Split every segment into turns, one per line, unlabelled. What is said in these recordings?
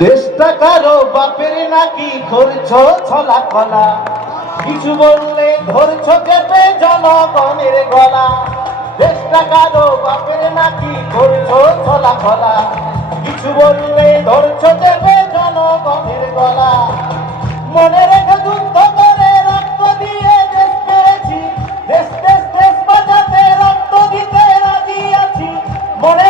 দেশটা কারও বাপের নাকি ধরছ ছলা কলা? কিছু বললে ধরছ চেপে জনগণের গলা। দেশটা কারও বাপের নাকি ধরছ ছলা কলা? কিছু বললে ধরছো চেপে জনগণের গলা। মনে রেখে যুদ্ধ করে রক্ত দিয়ে দেশ পেয়েছি দেশ দেশ দেশ বাজাতে রক্ত দিতে রাজি আছি। মনে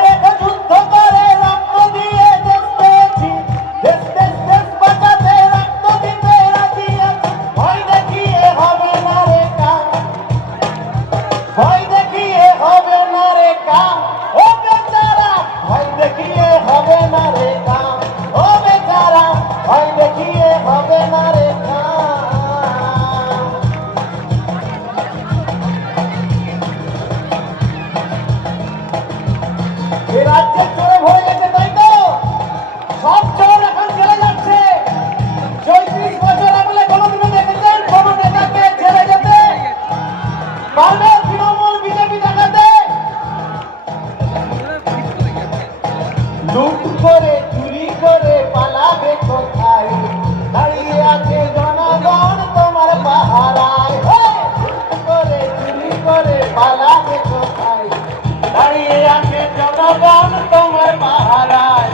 দাঁড়িয়ে আছে জনগণ তোমার মহারাজ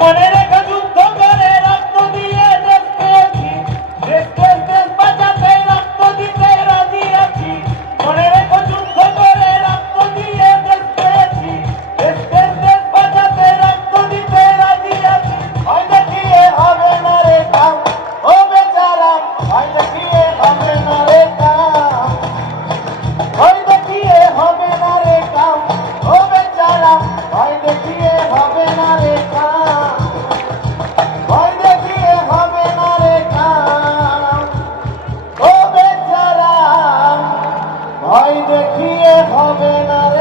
মনে রেখে যুদ্ধ করে রক্ত দিয়ে দেশ পেয়েছি দেশ দেশ বাঁচাতে রক্ত দিতে রাজি আছি মনে রেখে যুদ্ধ করে রক্ত দিয়ে দেশ পেয়েছি দেশ দেশ দেশ বাঁচাতে রক্ত দিতে রাজি আছি হয় দেখিয়ে হবে না রে কাম ও বেচারাম হয় দেখিয়ে হবে দেখিয়ে হবে না রে।